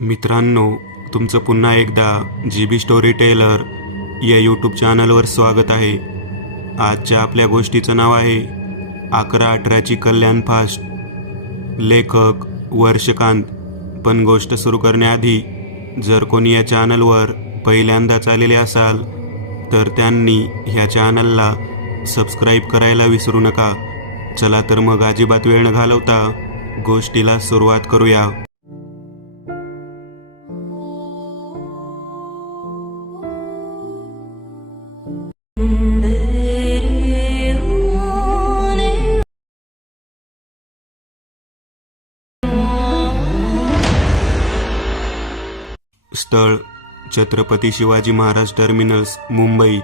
मित्रांनो, तुमचं पुन्हा एकदा GB स्टोरी टेलर या यूट्यूब चॅनलवर स्वागत आहे. आजच्या आपल्या गोष्टीचं नाव आहे 11-18ची कल्याण फास्ट. लेखक वर्षकांत. पण गोष्ट सुरू करण्याआधी जर कोणी या चॅनलवर पहिल्यांदाच आलेले असाल तर त्यांनी ह्या चॅनलला सबस्क्राईब करायला विसरू नका. चला तर मग अजिबात वेळ न घालवता गोष्टीला सुरुवात करूया. स्थळ छत्रपती शिवाजी महाराज टर्मिनस, मुंबई.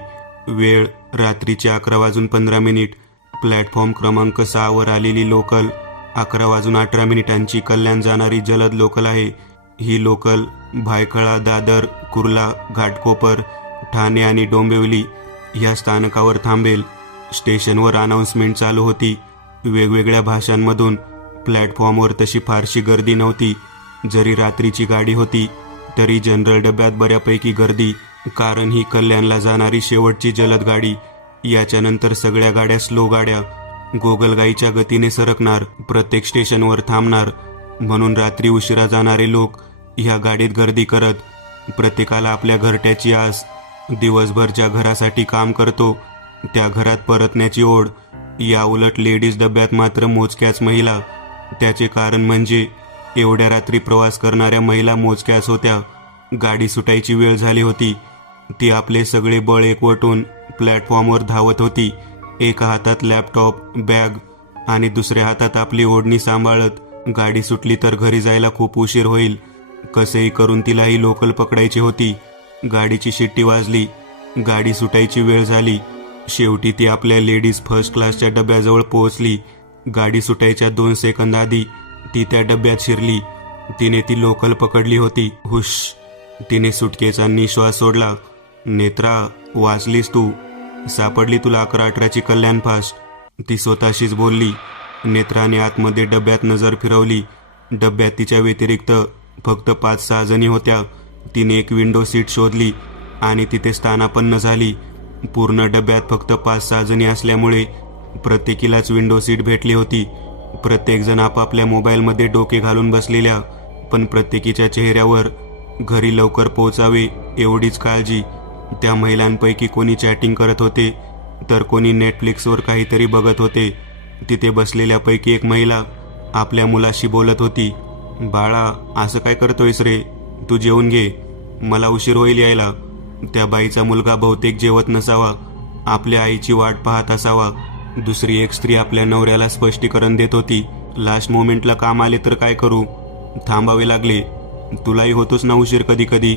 वेळ रात्रीचे 11:15. प्लॅटफॉर्म क्रमांक 6 वर आलेली लोकल 11:18 कल्याण जाणारी जलद लोकल आहे. ही लोकल भायखळा, दादर, कुर्ला, घाटकोपर, ठाणे आणि डोंबिवली या स्थानकावर थांबेल. स्टेशनवर अनाउन्समेंट चालू होती. वेगवेगळ्या भाषांमधून. प्लॅटफॉर्मवर तशी फारशी गर्दी नव्हती. जरी रात्रीची गाडी होती तरी जनरल डब्यात बऱ्यापैकी गर्दी, कारण ही कल्याणला जाणारी शेवटची जलद गाडी. याच्यानंतर सगळ्या गाड्या स्लो गाड्या गोगलगाईच्या गतीने सरकणार, प्रत्येक स्टेशनवर थांबणार. म्हणून रात्री उशिरा जाणारे लोक ह्या गाडीत गर्दी करत. प्रत्येकाला आपल्या घरट्याची आस. दिवसभर ज्या घरासाठी काम करतो त्या घरात परतण्याची ओढ. या उलट लेडीज डब्यात मात्र मोजक्याच महिला. त्याचे कारण म्हणजे एवढ्या रात्री प्रवास करणाऱ्या महिला मोजक्याच होत्या. गाडी सुटायची वेळ झाली होती. ती आपले सगळे बळ एकवटून प्लॅटफॉर्मवर धावत होती. एका हातात लॅपटॉप, बॅग आणि दुसऱ्या हातात आपली ओढणी सांभाळत. गाडी सुटली तर घरी जायला खूप उशीर होईल. कसेही करून तिलाही लोकल पकडायची होती. गाडीची शिट्टी वाजली. गाडी सुटायची वेळ झाली. शेवटी ती आपल्या लेडीज फर्स्ट क्लासच्या डब्याजवळ पोहोचली. गाडी सुटायच्या 2 सेकंद आधी ती त्या डब्यात शिरली. तिने ती लोकल पकडली होती. हुश. तिने सुटकेचा निश्वास सोडला. नेत्रा, वाचलीस तू. सापडली तुला 11-18ची कल्याण फास्ट. ती स्वतःशीच बोलली. नेत्राने आतमध्ये डब्यात नजर फिरवली. डब्यात तिच्या व्यतिरिक्त फक्त 5-6 जणी होत्या. तिने एक विंडो सीट शोधली आणि तिथे स्थानापन्न झाली. पूर्ण डब्यात फक्त 5-6 जणी असल्यामुळे प्रत्येकीलाच विंडो सीट भेटली होती. प्रत्येकजण आपापल्या मोबाईलमध्ये डोके घालून बसलेल्या, पण प्रत्येकीच्या चेहऱ्यावर घरी लवकर पोहोचावे एवढीच काळजी. त्या महिलांपैकी कोणी चॅटिंग करत होते तर कोणी नेटफ्लिक्सवर काहीतरी बघत होते. तिथे बसलेल्यापैकी एक महिला आपल्या मुलाशी बोलत होती. बाळा, असं काय करतोयस रे? तू जेवून घे, मला उशीर होईल यायला. त्या बाईचा मुलगा बहुतेक जेवत नसावा, आपल्या आईची वाट पाहत असावा. दुसरी एक स्त्री आपल्या नवऱ्याला स्पष्टीकरण देत होती. लास्ट मोमेंटला काम आले तर काय करू? थांबावे लागले. तुलाही होतोच ना उशीर कधी कधी.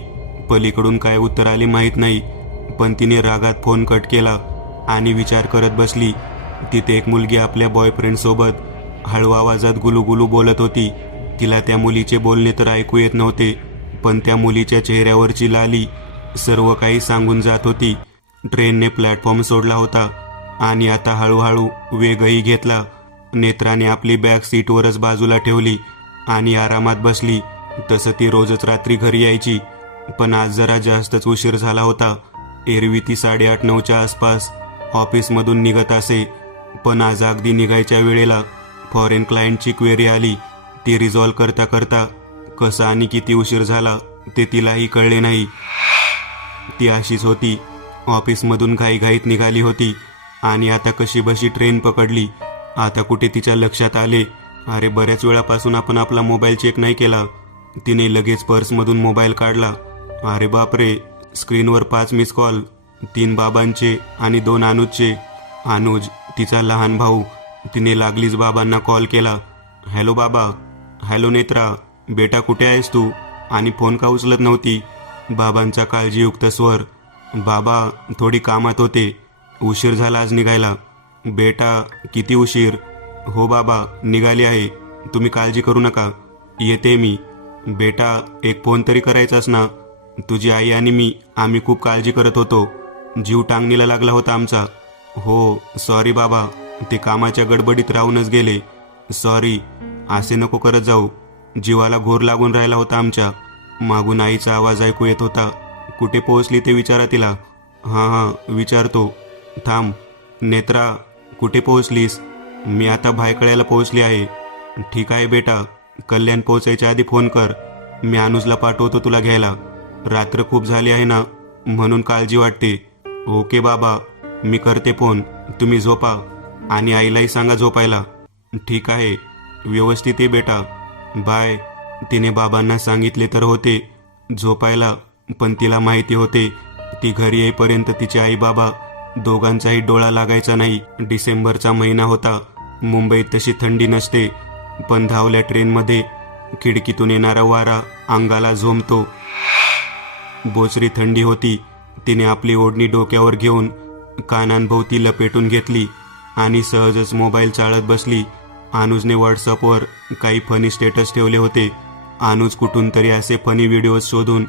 पलीकडून काय उत्तर आले माहीत नाही, पण तिने रागात फोन कट केला आणि विचार करत बसली. तिथे एक मुलगी आपल्या बॉयफ्रेंडसोबत हळू आवाजात गुलूगुलू बोलत होती. तिला त्या मुलीचे बोलणे तर ऐकू येत नव्हते, पण त्या मुलीच्या चेहऱ्यावरची लाली सर्व काही सांगून जात होती. ट्रेनने प्लॅटफॉर्म सोडला होता आणि आता हळूहळू वेगही घेतला. नेत्राने आपली बॅग सीटवरच बाजूला ठेवली आणि आरामात बसली. तसं ती रोजच रात्री घरी यायची, पण आज जरा जास्तच उशीर झाला होता. एरवी ती 8:30-9च्या आसपास ऑफिसमधून निघत असे, पण आज अगदी निघायच्या वेळेला फॉरेन क्लायंटची क्वेरी आली. ती रिझॉल्व करता करता कसा आणि किती उशीर झाला ते तिलाही कळले नाही. ती अशीच होती. ऑफिसमधून घाईघाईत निघाली होती आणि आता कशीबशी ट्रेन पकडली. आता कुठे तिच्या लक्षात आले, अरे बऱ्याच वेळापासून आपण आपला मोबाईल चेक नाही केला. तिने लगेच पर्समधून मोबाईल काढला. अरे बापरे, स्क्रीनवर 5 मिस कॉल, 3 बाबांचे आणि 2 अनुजचे. अनुज तिचा लहान भाऊ. तिने लागलीच बाबांना कॉल केला. हॅलो बाबा. हॅलो नेत्रा, बेटा कुठे आहेस तू? आणि फोन का उचलत नव्हती? बाबांचा काळजीयुक्त स्वर. बाबा थोडी कामात होते, उशीर झाला आज निघायला. बेटा किती उशीर? हो बाबा, निघाली आहे, तुम्ही काळजी करू नका, येते मी. बेटा एक फोन तरी करायचास ना. तुझी आई आणि मी, आम्ही खूप काळजी करत होतो. जीव टांगणीला लागला होता आमचा. हो सॉरी बाबा, ते कामाच्या गडबडीत राहूनच गेले. सॉरी, असे नको करत जाऊ. जीवाला घोर लागून राहिला होता आमच्या. मागून आईचा आवाज ऐकू येत होता. कुठे पोहोचली ते विचारा तिला. हां विचारतो. थांब. नेत्रा, कुठे पोहोचलीस? मी आता भायखळ्याला पोहोचली आहे. ठीक आहे बेटा, कल्याण पोहोचायच्या आधी फोन कर. मी अनुजला पाठवतो तुला घ्यायला. रात्र खूप झाली आहे ना, म्हणून काळजी वाटते. ओके बाबा, मी करते फोन. तुम्ही झोपा आणि आईलाही सांगा झोपायला. ठीक आहे, व्यवस्थित ये बेटा. बाय. तिने बाबांना सांगितले तर होते झोपायला, पण तिला माहिती होते ती घरी येईपर्यंत तिचे आई बाबा दोघांचाही डोळा लागायचा नाही. डिसेंबरचा महिना होता. मुंबईत तशी थंडी नसते, पण धावल्या ट्रेनमध्ये खिडकीतून येणारा वारा अंगाला झोंबतो. बोचरी थंडी होती. तिने आपली ओढणी डोक्यावर घेऊन कानांभोवती लपेटून घेतली आणि सहजच मोबाईल चाळत बसली. अनुजने व्हॉट्सअपवर काही फनी स्टेटस ठेवले होते. अनुज कुठून तरी असे फनी व्हिडिओज शोधून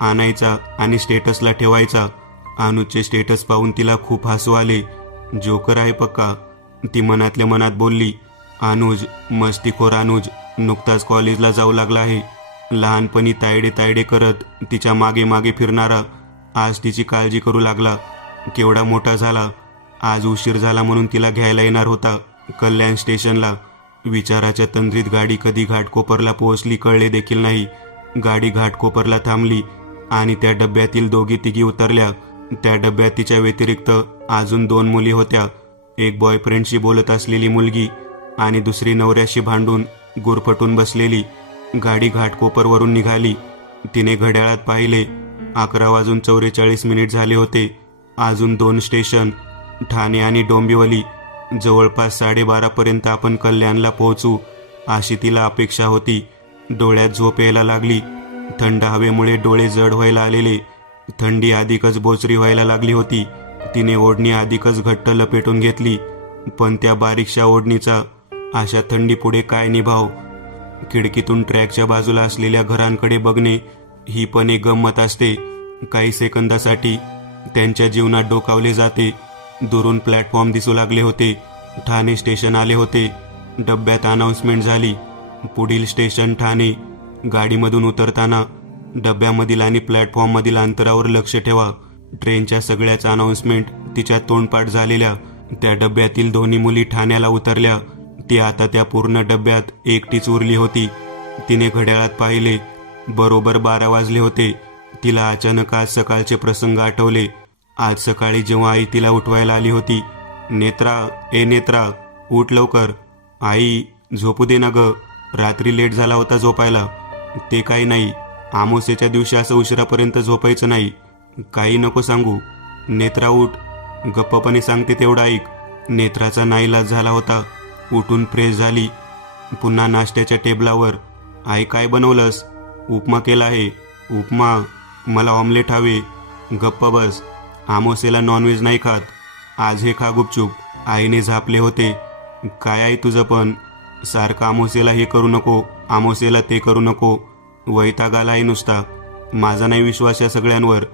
आणायचा आणि स्टेटसला ठेवायचा. अनुजचे स्टेटस पाहून तिला खूप हसू आले. जोकर आहे पक्का, ती मनातल्या मनात बोलली. अनुज मस्तीखोर अनुज नुकताच कॉलेजला जाऊ लागला आहे. लहानपणी तायडे तायडे करत तिच्या मागे मागे फिरणारा आज तिची काळजी करू लागला. केवढा मोठा झाला. आज उशीर झाला म्हणून तिला घ्यायला येणार होता कल्याण स्टेशनला. विचाराच्या तंद्रीत गाडी कधी घाटकोपरला पोहोचली कळले देखील नाही. गाडी घाटकोपरला थांबली आणि त्या डब्यातील दोघी तिघी उतरल्या. त्या डब्यात तिच्या व्यतिरिक्त अजून 2 मुली होत्या. एक बॉयफ्रेंडशी बोलत असलेली मुलगी आणि दुसरी नवऱ्याशी भांडून गुरफटून बसलेली. गाडी घाटकोपरवरून निघाली. तिने घड्याळात पाहिले. 11:44 झाले होते. अजून 2 स्टेशन, ठाणे आणि डोंबिवली. जवळपास 12:30पर्यंत आपण कल्याणला पोहोचू अशी तिला अपेक्षा होती. डोळ्यात झोप यायला लागली. थंड हवेमुळे डोळे जड व्हायला आलेले. थंडी अधिकच बोचरी व्हायला लागली होती. तिने ओढणी अधिकच घट्ट लपेटून घेतली, पण त्या बारीकशा ओढणीचा अशा थंडीपुढे काय निभाव. खिडकीतून ट्रॅकच्या बाजूला असलेल्या घरांकडे बघणे ही पण एक गंमत असते. काही सेकंदासाठी त्यांच्या जीवनात डोकावले जाते. दुरून प्लॅटफॉर्म दिसू लागले होते. ठाणे स्टेशन आले होते. डब्यात अनाउन्समेंट झाली, पुढील स्टेशन ठाणे. गाडीमधून उतरताना डब्यामधील आणि प्लॅटफॉर्ममधील अंतरावर लक्ष ठेवा. ट्रेनच्या सगळ्याच अनाउन्समेंट तिच्या तोंडपाठ झालेल्या. त्या डब्यातील दोन्ही मुली ठाण्याला उतरल्या. ती आता त्या पूर्ण डब्यात एकटीच उरली होती. तिने घड्याळात पाहिले. बरोबर 12 वाजले होते. तिला अचानक आज सकाळचे प्रसंग आठवले. आज सकाळी जेव्हा आई तिला उठवायला आली होती. नेत्रा, ए नेत्रा, उठ लवकर. आई, झोपू दे ना ग, रात्री लेट झाला होता झोपायला. ते काही नाही, अमावस्येच्या दिवशी असं उशिरापर्यंत झोपायचं नाही. काही नको सांगू. नेत्रा उठ, गप्पपणे सांगते तेवढं ऐक. नेत्राचा नाईलाज झाला होता. उठून फ्रेश झाली. पुन्हा नाश्त्याच्या टेबलावर. आई काय बनवलंस? उपमा केला आहे. उपमा? मला ऑमलेट हवे. गप्प बस, अमावस्येला नॉनव्हेज नाही खात. आज हे खा गुपचूप. आईने झापले होते. काय आहे तुझं पण? सारखं अमावस्येला हे करू नको, अमावस्येला ते करू नको. वैताग आला आहे नुसता. माझा नाही विश्वास या सगळ्यांवर.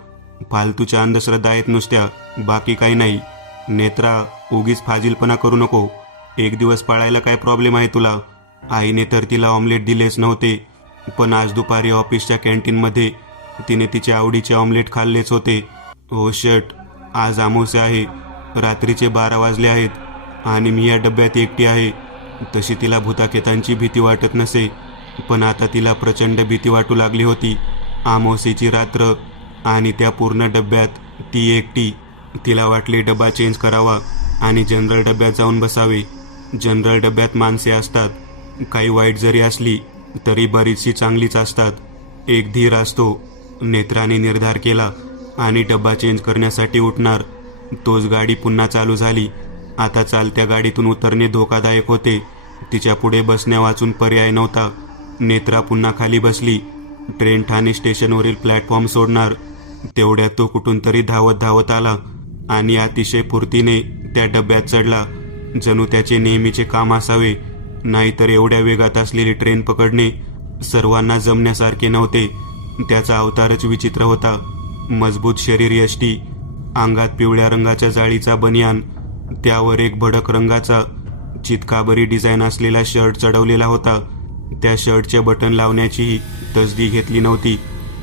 फालतूच्या अंधश्रद्धा आहेत नुसत्या, बाकी काही नाही. नेत्रा, उगीच फाजीलपणा करू नको. एक दिवस पाळायला काय प्रॉब्लेम आहे तुला? आईने तर तिला ऑमलेट दिलेच नव्हते, पण आज दुपारी ऑफिसच्या कॅन्टीनमध्ये तिने तिच्या आवडीचे ऑमलेट खाल्लेच होते. हो शट, आज अमावस्या आहे. रात्रीचे 12 वाजले आहेत आणि मी या डब्यात एकटी आहे. तशी तिला भूताखेतांची भीती वाटत नसे, पण आता तिला प्रचंड भीती वाटू लागली होती. अमावस्येची रात्र आणि त्या पूर्ण डब्यात ती एकटी. तिला वाटले डबा चेंज करावा आणि जनरल डब्यात जाऊन बसावे. जनरल डब्यात माणसे असतात, काही वाईट जरी असली तरी बरीचशी चांगलीच असतात. एक धीर असतो. नेत्राने निर्धार केला आणि डब्बा चेंज करण्यासाठी उठणार. तोच गाडी पुन्हा चालू झाली. आता चालत्या गाडीतून उतरणे धोकादायक होते. तिच्या पुढे बसण्या वाचून पर्याय नव्हता. नेत्रा पुन्हा खाली बसली. ट्रेन ठाणे स्टेशनवरील प्लॅटफॉर्म सोडणार. तेवढ्यात तो कुठून तरी धावत धावत आला आणि अतिशय फुर्तीने त्या डब्यात चढला. जणू त्याचे नेहमीचे काम असावे. नाहीतर एवढ्या वेगात असलेली ट्रेन पकडणे सर्वांना जमण्यासारखे नव्हते. त्याचा अवतारच विचित्र होता. मजबूत शरीर यष्टी, अंगात पिवळ्या रंगाच्या जाळीचा बनियान, त्यावर एक भडक रंगाचा चितकाबरी डिझाईन असलेला शर्ट चढवलेला होता. त्या शर्टचे बटन लावण्याचीही तसदी घेतली नव्हती.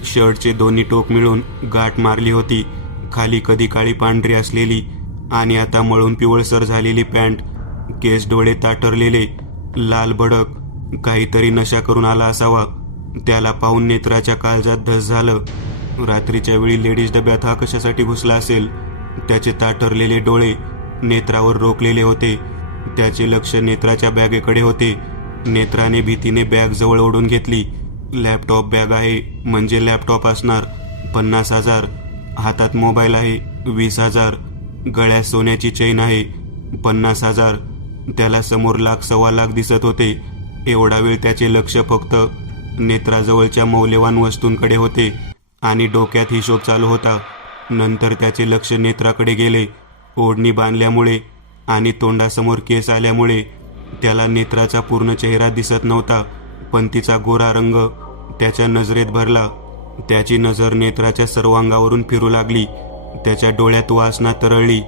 शर्टचे दोन्ही टोक मिळून गाठ मारली होती. खाली कधी काळी पांढरी असलेली आणि आता मळून पिवळसर झालेली पॅन्ट, केस डोळे ताटरलेले, लाल भडक, काहीतरी नशा करून आला असावा. त्याला पाहून नेत्राच्या काळजात धस झालं. रात्रीच्या वेळी लेडीज डब्यात हा कशासाठी घुसला असेल? त्याचे ताटरलेले डोळे नेत्रावर रोखलेले होते. त्याचे लक्ष नेत्राच्या बॅगेकडे होते. नेत्राने भीतीने बॅग जवळ ओढून घेतली. लॅपटॉप बॅग आहे म्हणजे लॅपटॉप असणार. 50,000. हातात मोबाईल आहे 20,000. गळ्यात सोन्याची चैन आहे 50,000. त्याला समोर लाख सव्वा लाख दिसत होते. एवढा वेळ त्याचे लक्ष फक्त नेत्राजवळच्या मौल्यवान वस्तूंकडे होते आणि डोक्यात हिशोब चालू होता. नंतर त्याचे लक्ष नेत्राकडे गेले. ओढणी बांधल्यामुळे आणि तोंडासमोर केस आल्यामुळे त्याला नेत्राचा पूर्ण चेहरा दिसत नव्हता, पण तिचा गोरा रंग त्याच्या नजरेत भरला. त्याची नजर नेत्राच्या सर्वांगावरून फिरू लागली. त्याच्या डोळ्यात वासना तरळली.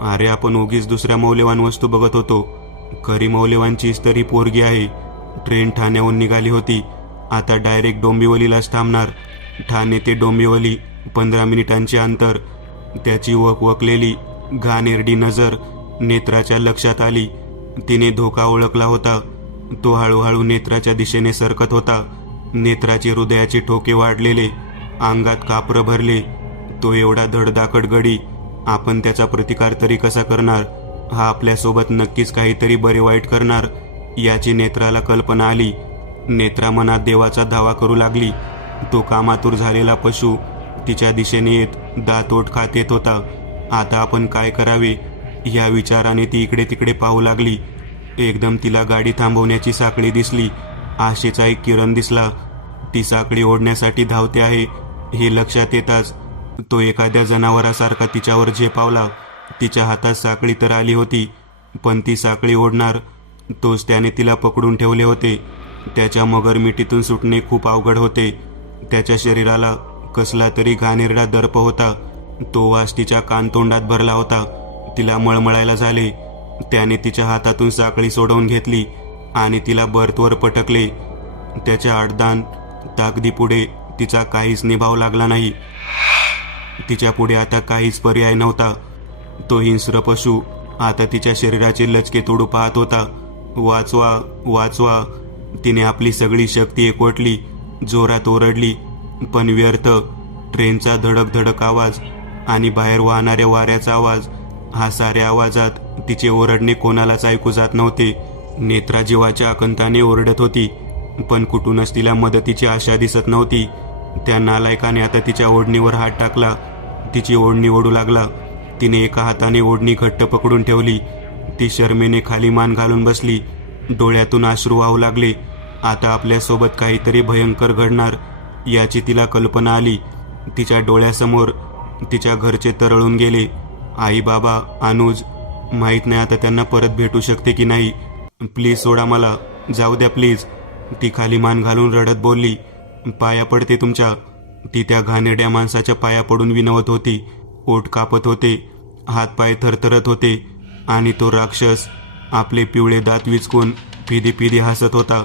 अरे, आपण उगीच दुसऱ्या मौल्यवान वस्तू बघत होतो. खरी मौल्यवानचीच तरी पोरगी आहे. ट्रेन ठाण्याहून निघाली होती. आता डायरेक्ट डोंबिवलीलाच थांबणार. ठाणे ते डोंबिवली 15 मिनिटांचे अंतर. त्याची वकवकलेली घाणेरडी नजर नेत्राच्या लक्षात आली. तिने धोका ओळखला होता. तो हळूहळू नेत्राच्या दिशेने सरकत होता. नेत्राचे हृदयाचे ठोके वाढलेले, अंगात कापरं भरले. तो एवढा धडधाकट गडी, आपण त्याचा प्रतिकार तरी कसा करणार? हा आपल्यासोबत नक्कीच काहीतरी बरे वाईट करणार याची नेत्राला कल्पना आली. नेत्रा मनात देवाचा धावा करू लागली. तो कामातूर झालेला पशु तिच्या दिशेने येत दातोट खात येत होता. आता आपण काय करावे या विचाराने ती इकडे तिकडे पाहू लागली. एकदम तिला गाडी थांबवण्याची साखळी दिसली. आशेचा एक किरण दिसला. ती साखळी ओढण्यासाठी धावते आहे हे लक्षात येताच तो एखाद्या जनावरासारखा तिच्यावर झेपावला. तिच्या हातात साखळी तर आली होती, पण ती साखळी ओढणार तोच त्याने तिला पकडून ठेवले होते. त्याच्या मगर मिठीतून सुटणे खूप अवघड होते. त्याच्या शरीराला कसला तरी घाणेरडा दर्प होता. तो वास तिच्या कानतोंडात भरला होता. तिला मळमळायला झाले. त्याने तिच्या हातातून साखळी सोडवून घेतली आणि तिला बर्थवर पटकले. त्याच्या आडदान ताकदीपुढे तिचा काहीच निभाव लागला नाही. तिच्या पुढे आता काहीच पर्याय नव्हता. तो हिंस्र पशु आता तिच्या शरीराचे लचके तोडू पाहत होता. वाचवा, वाचवा. तिने आपली सगळी शक्ती एकवटली. जोरात ओरडली, पण व्यर्थ. ट्रेनचा धडक धडक आवाज आणि बाहेर वाहणाऱ्या वाऱ्याचा आवाज, हा साऱ्या आवाजात तिचे ओरडणे कोणालाच ऐकू जात नव्हते. नेत्रा जीवाच्या आकंताने ओरडत होती, पण कुठूनच तिला मदतीची आशा दिसत नव्हती. त्या नालायकाने आता तिच्या ओढणीवर हात टाकला. तिची ओढणी ओढू लागला. तिने एका हाताने ओढणी घट्ट पकडून ठेवली. ती शरमेने खाली मान घालून बसली. डोळ्यातून अश्रू वाहू लागले. आता आपल्यासोबत काहीतरी भयंकर घडणार याची तिला कल्पना आली. तिच्या डोळ्यासमोर तिच्या घरचे तरळून गेले. आई, बाबा, अनुज. माहीत नाही आता त्यांना परत भेटू शकते की नाही. प्लीज सोडा मला, जाऊ द्या प्लीज. ती खाली मान घालून रडत बोलली. पाया पडते तुमच्या. ती त्या घाणेरड्या माणसाच्या पाया पडून विनवत होती. ओठ कापत होते, हातपाय थरथरत होते आणि तो राक्षस आपले पिवळे दात विचकून फिदी फिदी हसत होता.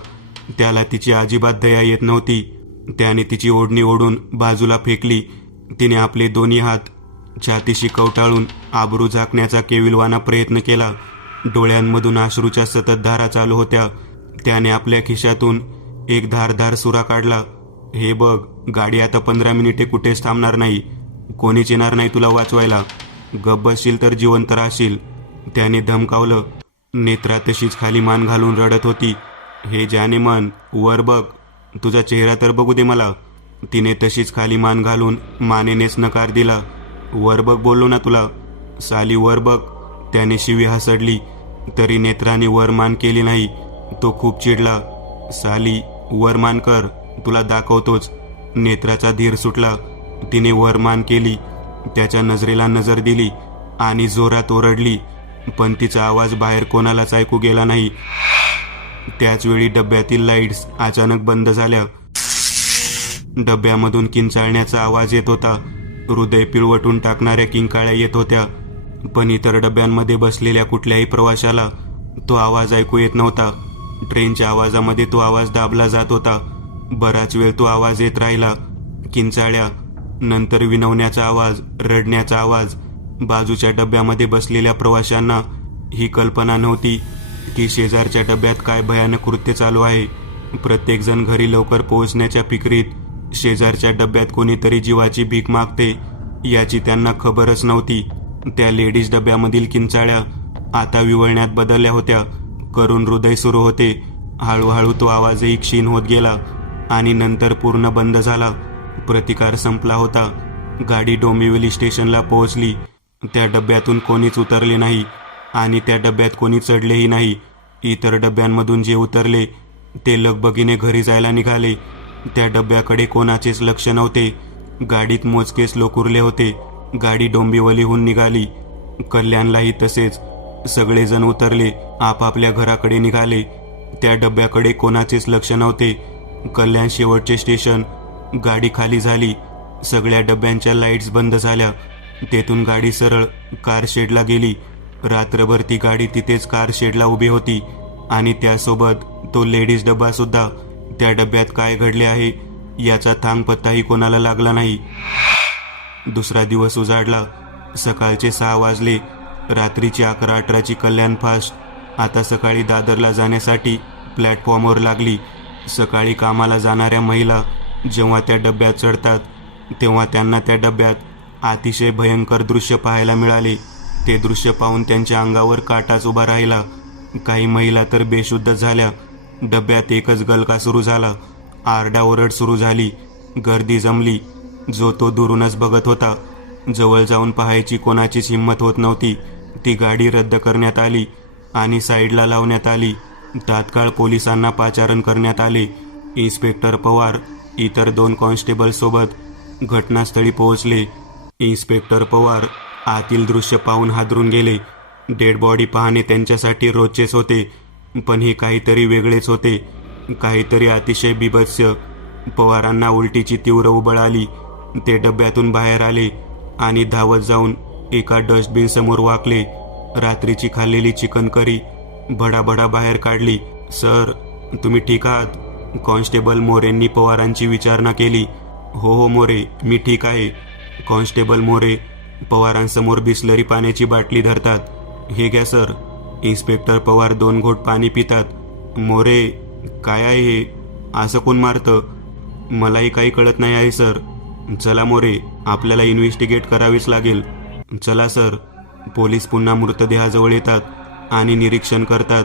त्याला तिची अजिबात दया येत नव्हती. त्याने तिची ओढणी ओढून बाजूला फेकली. तिने आपले दोन्ही हात छातीशी कवटाळून आबरू झाकण्याचा केविलवाना प्रयत्न केला. डोळ्यांमधून अश्रूच्या सतत धारा चालू होत्या. त्याने आपल्या खिशातून एक धारधार सुरा काढला. हे बघ, गाडी आता 15 मिनिटे कुठेच थांबणार नाही. कोणीच येणार नाही तुला वाचवायला. गप्प बसशील तर जिवंत राहशील, त्याने धमकावलं. नेत्रा तशीच खाली मान घालून रडत होती. हे जाने मन, वर बघ, तुझा चेहरा तर बघू दे मला. तिने तशीच खाली मान घालून मानेनेच नकार दिला. वर बघ बोललो ना तुला. साली वर बघ, त्याने शिवी हसडली. तरी नेत्राने वर मान केली नाही. तो खूप चिडला. साली वर मान कर, तुला दाखवतोच. नेत्राचा धीर सुटला. तिने वर मान केली. त्याच्या नजरेला नजर दिली आणि जोरात ओरडली, पण तिचा आवाज बाहेर कोणालाच ऐकू गेला नाही. त्याचवेळी डब्यातील लाईट्स अचानक बंद झाल्या. डब्यामधून किंचाळण्याचा आवाज येत होता. हृदय पिळवटून टाकणाऱ्या किंकाळ्या येत होत्या, पण इतर डब्यांमध्ये बसलेल्या कुठल्याही प्रवाशाला तो आवाज ऐकू येत नव्हता. ट्रेनच्या आवाजामध्ये तो आवाज दाबला जात होता. बराच वेळ तो आवाज येत राहिला. किंचाळ्या, नंतर विनवण्याचा आवाज, रडण्याचा आवाज. बाजूच्या डब्यामध्ये बसलेल्या प्रवाशांना ही कल्पना नव्हती की शेजारच्या डब्यात काय भयानक कृत्य चालू आहे. प्रत्येकजण घरी लवकर पोहोचण्याच्या फिक्रीत शेजारच्या डब्यात कोणीतरी जीवाची भीक मागते याची त्यांना खबरच नव्हती. त्या लेडीज डब्यामधील किंचाळ्या आता विवळण्यात बदलल्या होत्या. करुण हृदय सुरू होते. हळूहळू तो आवाजही क्षीण होत गेला आणि नंतर पूर्ण बंद झाला. प्रतिकार संपला होता. गाडी डोंबिवली स्टेशनला पोहोचली. त्या डब्यातून कोणीच उतरले नाही आणि त्या डब्यात कोणी चढलेही नाही. इतर डब्यांमधून जे उतरले ते लगबगीने घरी जायला निघाले. त्या डब्याकडे कोणाचेच लक्ष नव्हते. गाडीत मोजकेच लोक उरले होते. गाडी डोंबिवलीहून निघाली. कल्याणलाही तसेच. सगळेजण उतरले, आपापल्या घराकडे निघाले. त्या डब्याकडे कोणाचेच लक्ष नव्हते. कल्याण शेवटचे स्टेशन. गाडी खाली झाली. सगळ्या डब्यांच्या लाईट्स बंद झाल्या. तेथून गाडी सरळ कार शेडला गेली. रात्रभर ती गाडी तिथेच कार शेडला उभी होती आणि त्यासोबत तो लेडीज डब्बा सुद्धा. त्या डब्यात काय घडले आहे याचा थांगपत्ताही कोणाला लागला नाही. दुसरा दिवस उजाडला. सकाळचे 6 वाजले. रात्रीची 11-18ची कल्याण फास्ट आता सकाळी दादरला जाण्यासाठी प्लॅटफॉर्मवर लागली. सकाळी कामाला जाणाऱ्या महिला जेव्हा त्या डब्यात चढतात तेव्हा त्यांना त्या डब्यात अतिशय भयंकर दृश्य पाहायला मिळाले. ते दृश्य पाहून त्यांच्या अंगावर काटाच उभा राहिला. काही महिला तर बेशुद्ध झाल्या. डब्यात एकच गलका सुरू झाला. आरडाओरड सुरू झाली. गर्दी जमली. जो तो दुरूनच बघत होता. जवळ जाऊन पाहायची कोणाचीच हिंमत होत नव्हती. ती गाडी रद्द करण्यात आली आणि साईडला लावण्यात आली. तात्काळ पोलिसांना पाचारण करण्यात आले. इन्स्पेक्टर पवार इतर 2 कॉन्स्टेबल सोबत घटनास्थळी पोहोचले. इन्स्पेक्टर पवार आतील दृश्य पाहून हादरून गेले. डेड बॉडी पाहणे त्यांच्यासाठी रोजचेच होते, पण हे काहीतरी वेगळेच होते. काहीतरी अतिशय बीभत्स. पवारांना उलटीची तीव्र उबळ आली. ते डब्यातून बाहेर आले आणि धावत जाऊन एका डस्टबिन समोर वाकले. रात्रीची खाल्लेली चिकन करी भडाभडा बाहेर काढली. सर, तुम्ही ठीक आहात? कॉन्स्टेबल मोरेंनी पवारांची विचारणा केली. हो मोरे, मी ठीक आहे. कॉन्स्टेबल मोरे पवारांसमोर बिस्लरी पाण्याची बाटली धरतात. हे घ्या सर. इन्स्पेक्टर पवार 2 घोट पाणी पितात. मोरे, काय आहे हे? असं कोण मारतं? मलाही काही कळत नाही आहे सर. चला मोरे, आपल्याला इन्व्हेस्टिगेट करावीच लागेल. चला सर. पोलीस पुन्हा मृतदेहाजवळ येतात आणि निरीक्षण करतात.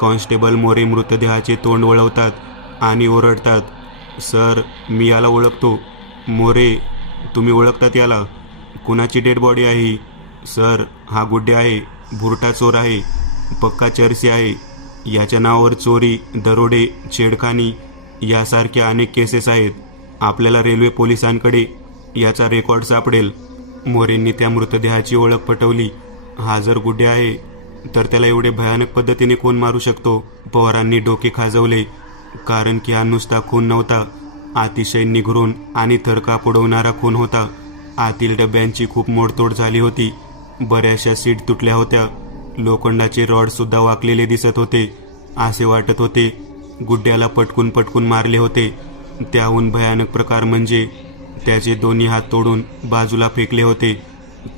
कॉन्स्टेबल मोरे मृतदेहाचे तोंड वळवतात आणि ओरडतात. सर, मी याला ओळखतो. मोरे, तुम्ही ओळखतात याला? कुणाची डेड बॉडी आहे ही? सर, हा गुड्डे आहे. भुरटा चोर आहे. पक्का चर्सी आहे. याच्या नावावर चोरी, दरोडे, छेडखानी यासारख्या अनेक केसेस आहेत. आपल्याला रेल्वे पोलिसांकडे याचा रेकॉर्ड सापडेल. मोरेंनी त्या मृतदेहाची ओळख पटवली. हा जर गुड्डे आहे तर त्याला एवढे भयानक पद्धतीने कोण मारू शकतो? पवारांनी डोके खाजवले. कारण की हा नुसता खून नव्हता, अतिशय निघरून आणि थरकाप उडवणारा खून होता. आतील डब्यांची खूप मोडतोड झाली होती. बऱ्याचशा सीट तुटल्या होत्या. लोखंडाचे रॉड सुद्धा वाकलेले दिसत होते. असे वाटत होते गुड्ड्याला पटकून पटकून मारले होते. त्याहून भयानक प्रकार म्हणजे त्याचे दोन्ही हात तोडून बाजूला फेकले होते.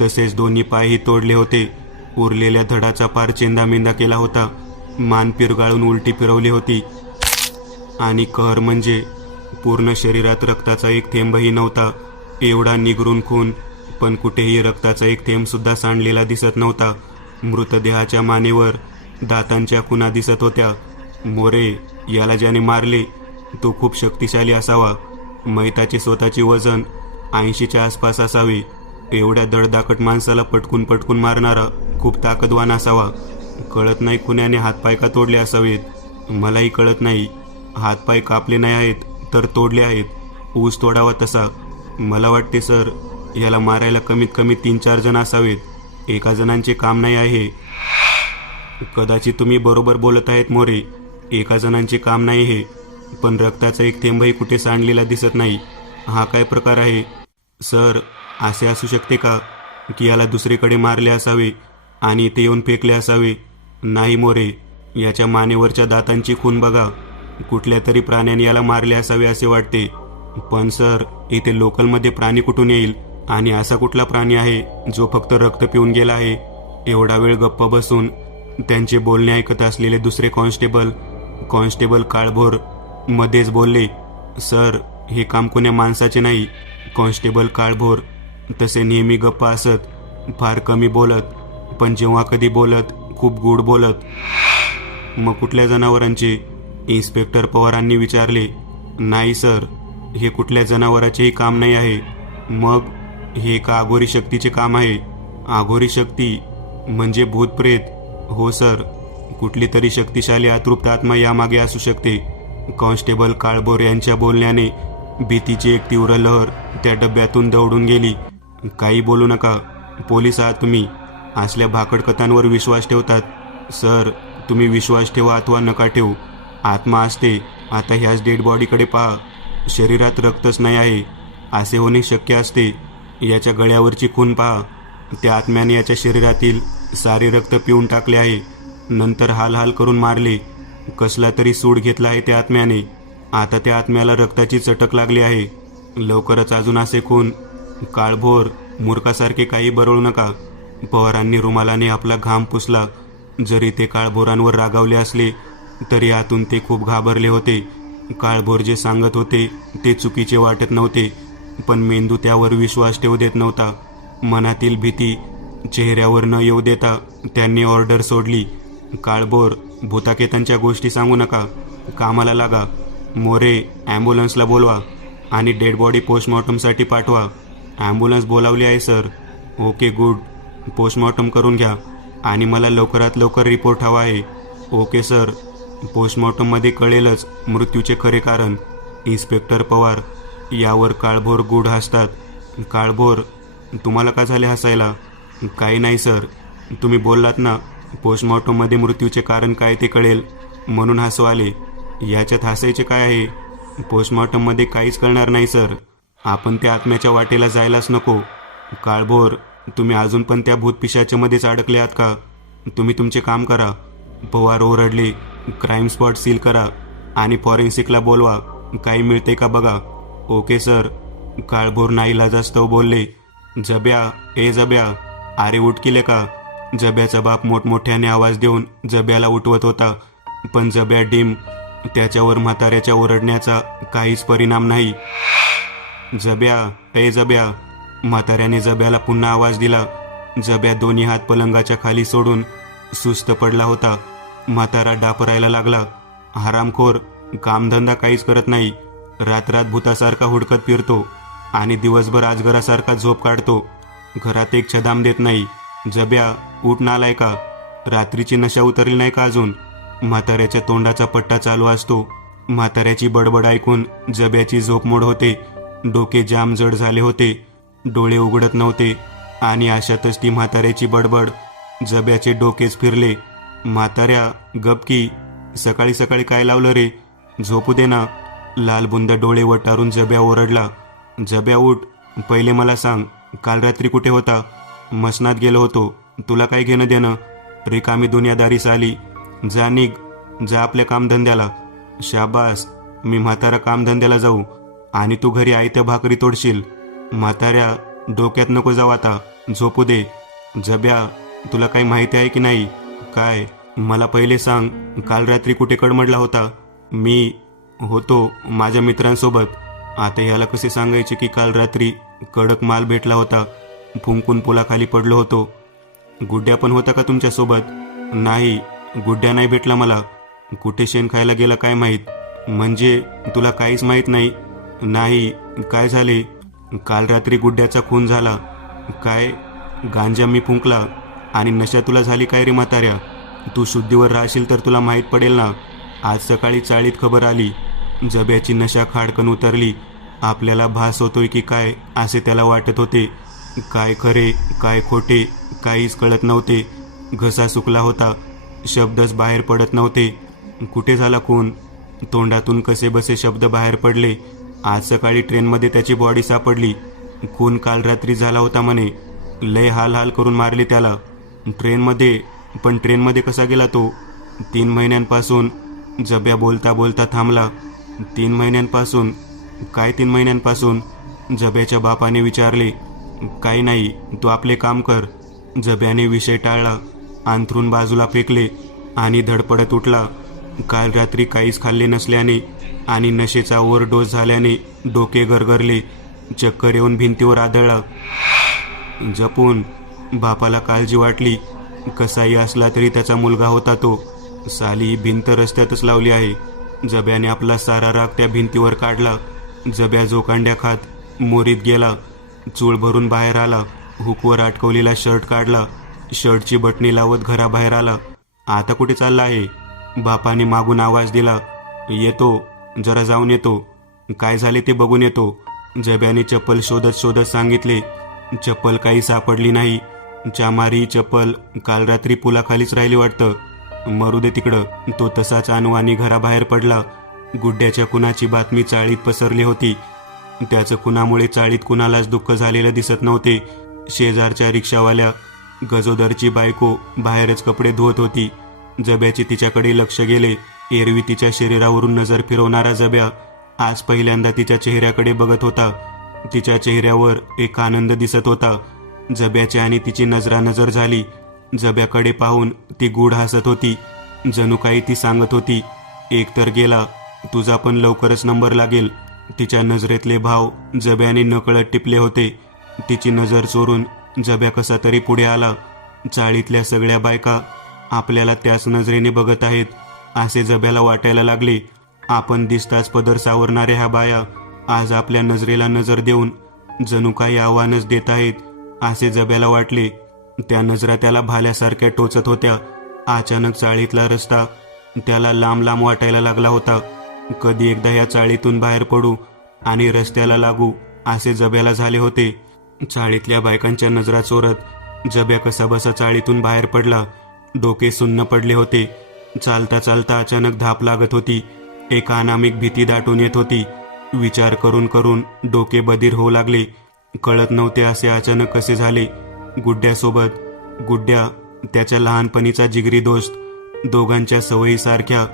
तसेच दोन्ही पायही तोडले होते. उरलेल्या धडाचा पार चेंदामेंदा केला होता. मान पिरगाळून उलटी फिरवली होती. आणि कहर म्हणजे पूर्ण शरीरात रक्ताचा एक थेंबही नव्हता. एवढा निगरून खून, पण कुठेही रक्ताचा एक थेंब सुद्धा सांडलेला दिसत नव्हता. मृतदेहाच्या मानेवर दातांच्या खुणा दिसत होत्या. मोरे, याला ज्याने मारले तो खूप शक्तिशाली असावा. मैताचे स्वतःचे वजन 80च्या आसपास असावे. एवढ्या दडदाकट माणसाला पटकून पटकून मारणारा खूप ताकदवान असावा. कळत नाही खुन्याने हातपाय का तोडले असावेत. मलाही कळत नाही. हातपाय कापले नाही आहेत तर तोडले आहेत. ऊस तोडावा तसा. मला वाटते सर, याला मारायला कमीत कमी 3-4 जण असावेत. एका जणांचे काम नाही आहे. कदाचित तुम्ही बरोबर बोलत आहेत मोरे. एका जणांचे काम नाही हे. पण रक्ताचा एक थेंबही कुठे सांडलेला दिसत नाही. हा काय प्रकार आहे? सर, असे असू शकते का की याला दुसरीकडे मारले असावे आणि इथे येऊन फेकले असावे? नाही मोरे, याच्या मानेवरच्या दातांची खून बघा. कुठल्या तरी प्राण्याने याला मारले असावे असे वाटते. पण सर, इथे लोकलमध्ये प्राणी कुठून येईल? आणि असा कुठला प्राणी आहे जो फक्त रक्त पिऊन गेला आहे? एवढा वेळ गप्प बसून त्यांचे बोलणे ऐकत असलेले दुसरे कॉन्स्टेबल काळभोर मध्येच बोलले, सर, हे काम कोण्या माणसाचे नाही. कॉन्स्टेबल काळभोर तसे नेहमी गप्प असत, फार कमी बोलत, पण जेव्हा कधी बोलत खूप गूढ बोलत. मग कुठल्या जनावरांचे? इन्स्पेक्टर पवारांनी विचारले. नाही सर, हे कुठल्या जनावराचेही काम नाही आहे. मग हे एका अघोरी शक्तीचे काम आहे. अघोरी शक्ती म्हणजे भूतप्रेत? हो सर, कुठली तरी शक्तिशाली अतृप्त आत्मा यामागे असू शकते. कॉन्स्टेबल काळभोर यांच्या बोलण्याने भीतीची एक तीव्र लहर त्या डब्यातून दौडून गेली. काही बोलू नका, पोलीस आहात तुम्ही. असल्या भाकड कथांवर विश्वास ठेवतात. सर, तुम्ही विश्वास ठेवा अथवा नका ठेवू, आत्मा असते. आता ह्याच डेड बॉडीकडे पहा, शरीरात रक्तच नाही आहे. असे होणे शक्य असते. याच्या गळ्यावरची खून पहा. त्या आत्म्याने याच्या शरीरातील सारे रक्त पिऊन टाकले आहे, नंतर हाल करून मारले. कसला तरी सूड घेतला आहे त्या आत्म्याने. आता त्या आत्म्याला रक्ताची चटक लागली आहे. लवकरच अजून असे खून. काळभोर, मूर्खासारखे काही बरळू नका. पवारांनी रुमालाने आपला घाम पुसला. जरी ते काळभोरांवर रागावले असले तरी आतून ते खूप घाबरले होते. काळभोर जे सांगत होते ते चुकीचे वाटत नव्हते, पण मेंदू त्यावर विश्वास ठेवू देत नव्हता. मनातील भीती चेहऱ्यावर न येऊ देता त्यांनी ऑर्डर सोडली. काळभोर, भूताकेतांच्या गोष्टी सांगू नका, कामाला लागा. मोरे, ॲम्ब्युलन्सला बोलवा आणि डेड बॉडी पोस्टमॉर्टमसाठी पाठवा. ॲम्ब्युलन्स बोलावली आहे सर. Okay, good. पोस्टमॉर्टम करून घ्या आणि मला लवकरात लवकर रिपोर्ट हवा आहे. Okay sir. पोस्टमॉर्टममध्ये कळेलच मृत्यूचे खरे कारण. इन्स्पेक्टर पवार. यावर काळभोर गूढ हसतात. काळभोर, तुम्हाला का झाले हसायला? काही नाही सर, तुम्ही बोललात ना पोस्टमॉर्टममध्ये मृत्यूचे कारण काय ते कळेल, म्हणून हसू आले. याच्यात हसायचे काय आहे? पोस्टमॉर्टममध्ये काहीच कळणार नाही सर. आपण त्या आत्म्याच्या वाटेला जायलाच नको. काळभोर, तुम्ही अजून पण त्या भूतपिशाच्यामध्येच अडकले आहात का? तुम्ही तुमचे काम करा. पवार ओरडले. क्राईम स्पॉट सील करा आणि फॉरेन्सिकला बोलवा. काही मिळते का बघा. Okay sir. काळभोर नाईलाजास्तव बोलले. जब्या, ए जब्या, अरे उठकिले का? जब्याचा बाप मोठमोठ्याने आवाज देऊन जब्याला उठवत होता, पण जब्या डिम. त्याच्यावर म्हाताऱ्याच्या ओरडण्याचा काहीच परिणाम नाही. जब्या, ए जब्या. म्हाताऱ्याने जब्याला पुन्हा आवाज दिला. जब्या दोन्ही हात पलंगाच्या खाली सोडून सुस्त पडला होता. म्हातारा डापरायला लागला. हरामखोर, कामधंदा काहीच करत नाही. रात्रात भूतासारखा हुडकत फिरतो आणि दिवसभर अजगरासारखा झोप काढतो. घरात एक छदाम देत नाही. जब्या, उठ नालाय का? रात्रीची नशा उतरली नाही का अजून? म्हाताऱ्याच्या तोंडाचा पट्टा चालू असतो. म्हाताऱ्याची बडबड ऐकून जब्याची झोप मोड होते. डोके जाम जड झाले होते. डोळे उघडत नव्हते आणि अशातच ती म्हाताऱ्याची बडबड. जब्याचे डोकेच फिरले. म्हाताऱ्या, गपकी. सकाळी सकाळी काय लावलं रे? झोपू दे ना. लालबुंद डोळे वटारून जब्या ओरडला. जब्या उठ. पहिले मला सांग, काल रात्री कुठे होता? मसनात गेलो होतो. तुला काय घेणं देणं? रिकामी दुनियादारीस आली. जा निघ. जा आपल्या कामधंद्याला. शाबास. मी म्हातारा कामधंद्याला जाऊ आणि तू घरी आयत्या भाकरी तोडशील. म्हाताऱ्या, डोक्यात नको जाऊ आता. झोपू दे. जब्या, तुला काही माहिती आहे की नाही? काय? मला पहिले सांग, काल रात्री कुठे कडमडला होता? मी होतो माझ्या मित्रांसोबत. आता ह्याला कसे सांगायचे की काल रात्री कडक माल भेटला होता, फुंकून पुलाखाली पडलो होतो. गुड्ड्या पण होता का तुमच्यासोबत? नाही, गुड्ड्या नाही भेटला मला. कुठे शेण खायला गेला काय माहीत. म्हणजे तुला काहीच माहीत नाही? नाही. काय झाले? काल रात्री गुड्ड्याचा खून झाला. काय? गांजा मी फुंकला आणि नशा तुला झाली काय रे म्हाताऱ्या? तू शुद्धीवर राहशील तर तुला माहीत पडेल ना. आज सकाळी चाळीत खबर आली. जब्याची नशा खाडकन उतरली. आपल्याला भास होतोय की काय असे त्याला वाटत होते. काय खरे काय खोटे काहीच कळत नव्हते. घसा सुकला होता. शब्दच बाहेर पडत नव्हते. कुठे झाला खून? तोंडातून कसे बसे शब्द बाहेर पडले. आज सकाळी ट्रेनमध्ये त्याची बॉडी सापडली. खून काल रात्री झाला होता म्हणे. लय हाल करून मारले त्याला. ट्रेनमध्ये? पण ट्रेनमध्ये कसा गेला तो? 3 महिन्यांपासून. जब्या बोलता बोलता थांबला. 3 महिन्यांपासून? काय 3 महिन्यांपासून? जब्याच्या बापाने विचारले. काही नाही, तू आपले काम कर. जब्याने विषय टाळला, अंथरून बाजूला फेकले आणि धडपडत उठला. काल रात्री काहीच खाल्ले नसल्याने आणि नशेचा ओव्हरडोस झाल्याने डोके गरगरले. चक्कर येऊन भिंतीवर आदळला. जपून. बापाला काळजी वाटली. कसाही असला तरी त्याचा मुलगा होता तो. साली ही भिंत रस्त्यातच लावली आहे. जब्याने आपला सारा राग त्या भिंतीवर काढला. जब्या जोकांड्या खात मोरीत गेला. चूळ भरून बाहेर आला. हुकवर अटकवलेला शर्ट काढला. शर्टची बटणी लावत घराबाहेर आला. आता कुठे चालला आहे? बापाने मागून आवाज दिला. येतो, जरा जाऊन येतो. काय झाले ते बघून येतो. जब्याने चप्पल शोधत शोधत सांगितले. चप्पल काही सापडली नाही. चामारी चप्पल काल रात्री पुलाखालीच राहिली वाटतं. मरू दे तिकडं. तो तसाच आणवानी घराबाहेर पडला. गुड्ड्याच्या खुनाची बातमी चाळीत पसरली होती. त्याचं खुनामुळे चाळीत कुणालाच दुःख झालेलं दिसत नव्हते. शेजारच्या रिक्षावाल्या गजोदरची बायको बाहेरच कपडे धुवत होती. जब्याचे तिच्याकडे लक्ष गेले. एरवी तिच्या शरीरावरून नजर फिरवणारा जब्या आज पहिल्यांदा तिच्या चेहऱ्याकडे बघत होता. तिच्या चेहऱ्यावर एक आनंद दिसत होता. जब्याची आणि तिची नजरानजर झाली. जब्याकडे पाहून ती गूढ हसत होती. जणू काही ती सांगत होती, एक तर गेला, तुझा पण लवकरच नंबर लागेल. तिच्या नजरेतले भाव जब्याने नकळत टिपले होते. तिची नजर चोरून जब्या कसा तरी पुढे आला. चाळीतल्या सगळ्या बायका आपल्याला त्याच नजरेने बघत आहेत असे जब्याला वाटायला लागले. आपण दिसताच पदर सावरणाऱ्या ह्या बाया आज आपल्या नजरेला नजर देऊन जणू काही आव्हानच देत आहेत असे जब्याला वाटले. त्या नजरा त्याला भाल्यासारख्या टोचत होत्या. अचानक चाळीतला रस्ता त्याला लांब लांब वाटायला लागला होता. कधी एकदा या चाळीतून बाहेर पडू आणि रस्त्याला लागू असे जब्याला झाले होते. चाळीतल्या बायकांच्या नजरा चोरत जब्या कसाबसा चाळीतून बाहेर पडला. डोके सुन्न पडले होते. चालता चालता अचानक धाप लागत होती. एक अनामिक भीती दाटून येत होती. विचार करून करून डोके बधीर होऊ लागले. कळत नव्हते असे अचानक कसे झाले. गुड्ड्यासोबत, गुड्ड्या त्याच्या लहानपणीचा जिगरी दोस्त, दोघांच्या सवयी सारख्या,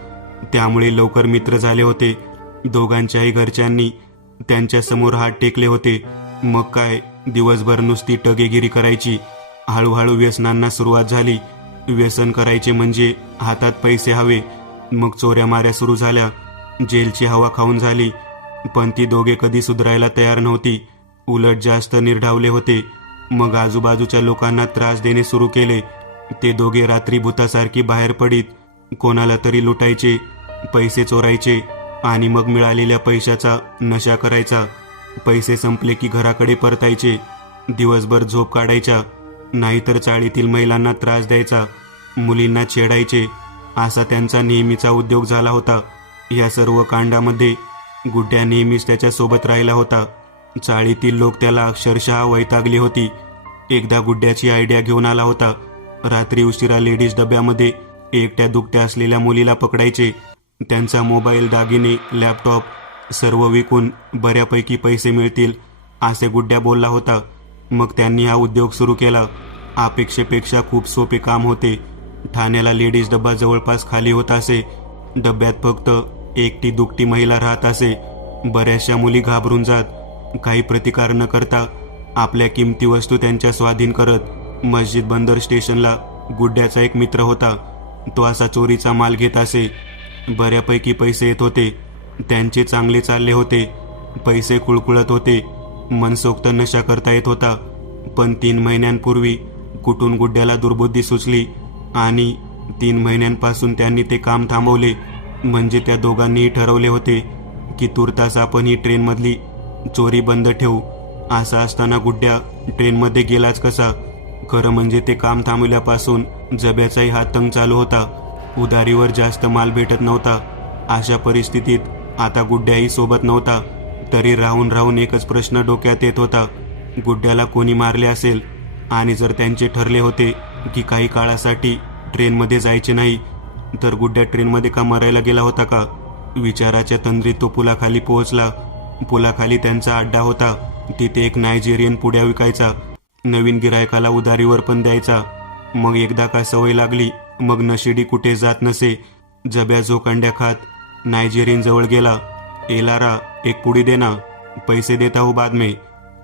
त्यामुळे लवकर मित्र झाले होते. दोघांच्याही घरच्यांनी त्यांच्या समोर हात टेकले होते. मग काय, दिवसभर नुसती टगेगिरी करायची. हळूहळू व्यसनांना सुरुवात झाली. व्यसन करायचे म्हणजे हातात पैसे हवे. मग चोऱ्या माऱ्या सुरू झाल्या. जेलची हवा खाऊन झाली. पण ती दोघे कधी सुधारायला तयार नव्हती. उलट जास्त निर्ढावले होते. मग आजूबाजूच्या लोकांना त्रास देणे सुरू केले. ते दोघे रात्री भूतासारखी बाहेर पडीत कोणाला तरी लुटायचे, पैसे चोरायचे आणि मग मिळालेल्या पैशाचा नशा करायचा. पैसे संपले की घराकडे परतायचे. दिवसभर झोप काढायच्या, नाहीतर चाळीतील महिलांना त्रास द्यायचा, मुलींना छेडायचे. असा त्यांचा नेहमीचा उद्योग झाला होता. या सर्व कांडामध्ये गुड्ड्या नेहमीच त्याच्या सोबत राहिला होता. चाळीतील लोक त्याला अक्षरशः वैतागली होती. एकदा गुड्ड्याची आयडिया घेऊन आला होता. रात्री उशिरा लेडीज डब्यामध्ये एकट्या दुकट्या असलेल्या मुलीला पकडायचे. त्यांचा मोबाईल, दागिने, लॅपटॉप सर्व विकून बऱ्यापैकी पैसे मिळतील असे गुड्ड्या बोलला होता. मग त्यांनी हा उद्योग सुरू केला. अपेक्षेपेक्षा खूप सोपे काम होते. ठाण्याला लेडीज डब्बा जवळपास खाली होत असे. डब्यात फक्त एकटी दुकटी महिला राहत असे. बऱ्याचशा मुली घाबरून जात. काही प्रतिकार न करता आपल्या किमती वस्तू त्यांच्या स्वाधीन करत. मस्जिद बंदर स्टेशनला गुड्ड्याचा एक मित्र होता. तो असा चोरीचा माल घेत असे. बऱ्यापैकी पैसे येत होते. त्यांचे चांगले चालले होते. पैसे कुळकुळत होते. मनसोक्त नशा करता येत होता. पण 3 महिन्यांपूर्वी कुठून गुड्ड्याला दुर्बुद्धी सुचली आणि 3 महिन्यांपासून त्यांनी ते काम थांबवले. म्हणजे त्या दोघांनीही ठरवले होते की तुर्तास आपण ही ट्रेनमधली चोरी बंद ठेवू. असं असताना गुड्ड्या ट्रेनमध्ये गेलाच कसा? खरं म्हणजे ते काम थांबवल्यापासून जब्याचाही हात तंग चालू होता. उधारीवर जास्त माल भेटत नव्हता. अशा परिस्थितीत आता गुड्ड्याही सोबत नव्हता. तरी राहून राहून एकच प्रश्न डोक्यात येत होता. गुड्ड्याला कोणी मारले असेल आणि जर त्यांचे ठरले होते की काही काळासाठी ट्रेनमध्ये जायचे नाही, तर गुड्ड्या ट्रेनमध्ये का मरायला गेला होता का? विचाराच्या तंद्रीत तो पुलाखाली पोहोचला. पुलाखाली त्यांचा अड्डा होता. तिथे एक नायजेरियन पुड्या विकायचा. नवीन गिरायकाला उधारीवर पण द्यायचा. मग एकदा का सवय लागली, मग नशेडी कुठे जात नसे. जब्या जोकांड्या खात नायजेरियन जवळ गेला. एलारा एक पुडी दे ना, पैसे देता हूँ बाद में.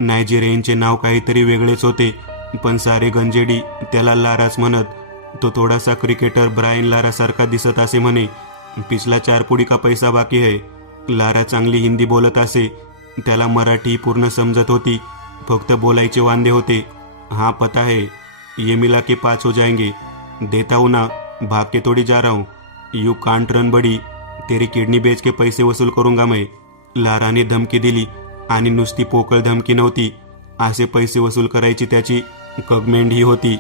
नायजेरियनचे नाव काहीतरी वेगळेच होते, पण सारे गंजेडी त्याला लाराच म्हणत. तो थोडासा क्रिकेटर ब्रायन लारा सारखा दिसत असे म्हणे. पिछला 4 पुडी का पैसा बाकी है. लारा चांगली हिंदी बोलत असे. त्याला मराठी पूर्ण समजत होती, फक्त बोलायचे वांदे होते. हाँ पता है, ये मिला के 5 हो जाएंगे. देता हूँ ना, भाग के थोड़ी जा रहा हूँ. यू कांट रन बडी, तेरी किडनी बेच के पैसे वसूल करूंगा मैं. लाराने धमकी दिली, आणि नुसती पोकळ धमकी नव्हती. असे पैसे वसूल करायची त्याची कगमेंड ही होती.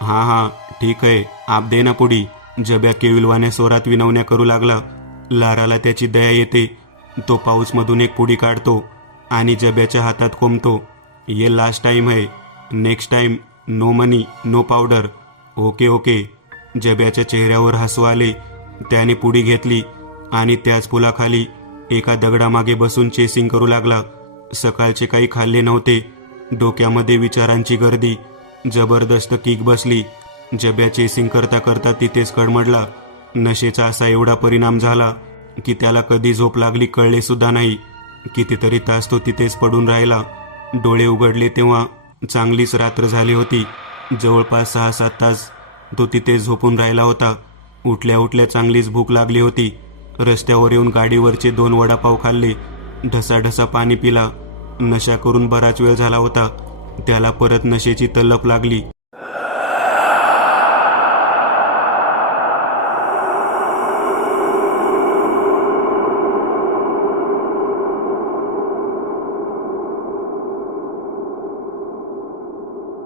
हाँ हाँ ठीक है, आप दे ना पुडी. जब्या केविलवाण्या स्वरात विनवण्या करू लागला. लाराला त्याची दया येते. तो पाऊचमधून एक पुडी काढतो आणि जब्याच्या हातात कोंबतो. ये लास्ट टाइम है, next time no money no powder. Okay okay. जब्याच्या चेहऱ्यावर हसू आले. त्याने पुडी घेतली आणि त्याच पुलाखाली एका दगडामागे बसून चेसिंग करू लागला. सकाळचे काही खाल्ले नव्हते. डोक्यामध्ये विचारांची गर्दी. जबरदस्त किक बसली. जब्या चेसिंग करता करता तिथेच कडमडला. नशेचा असा एवढा परिणाम झाला की त्याला कधी झोप लागली कळले सुद्धा नाही. कितीतरी तास तो तिथेच पडून राहिला. डोळे उघडले तेव्हा चांगलीच रात्र झाली होती. जवळपास 6-7 तास तो तिथेच झोपून राहिला होता. उठल्या उठल्या चांगलीच भूक लागली होती. रस्त्यावर येऊन गाडीवरचे 2 वडापाव खाल्ले. ढसाढसा पाणी पिला. नशा करून बराच वेळ झाला होता. त्याला परत नशेची तलप लागली.